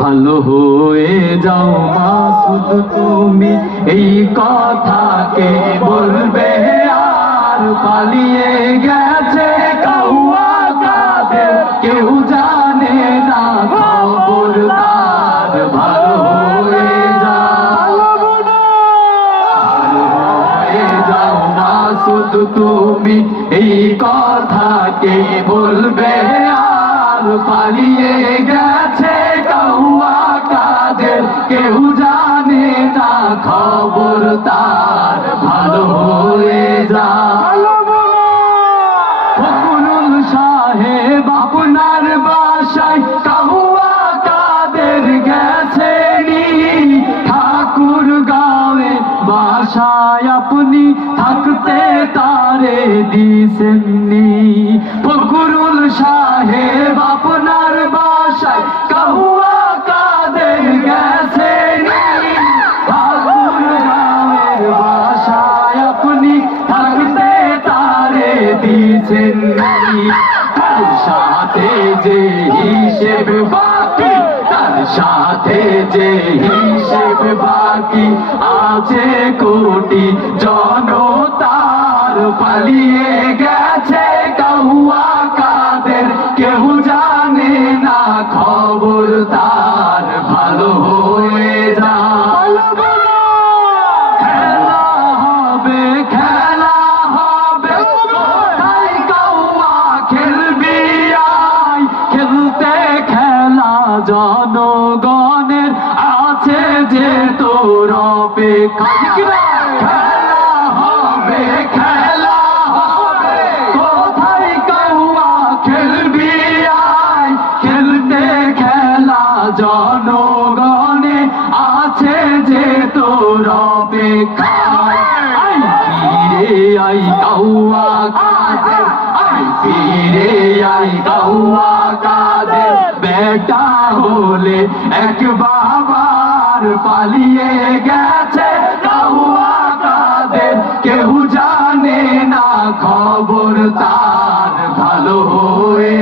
ভালো। হয়ে যাও মাসুদ, তুমি এই কথাকে বলবে, আর পালিয়ে গেছে কেউ জানে না মাসুদ, তুমি এই কথাকে বলবে কেউ জানে না খবর তার ভালো হয়ে যা। ফখরুল সাহেব আপনার বাসায় কাহুয়া কাদের গেছেনি? ঠাকুর গাঁয়ে বাসায় আপনি থাকতে তারে দিছেননি। ফখরুল সাহেব আপনার তার সাথে যে হিসেব বাকি, তার সাথে যে হিসেব বাকি আছে কোটি জনতার পালিয়ে গেছে কাহুয়া কাদের, কেউ জানে না খবর জনগণের আছে যে তোর অপেক্ষা আয় খেলতে খেলা জনগণে আছে যে তোর অপেক্ষায় আই কাদের আই ফিরে আই কাউয়া কাদের বেটা হলে এক বাবার পালিয়ে গেছে কাদের কেউ জানে না খবর তার। ভালো হয়ে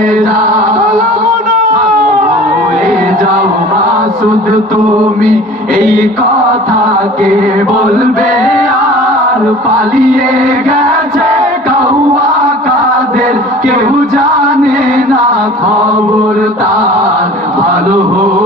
যাও মাসুদ, তুমি এই কথাকে বলবে আর পালিয়ে গেছে কাউয়া কাদের। কেউ জানে না খবর তার। আলো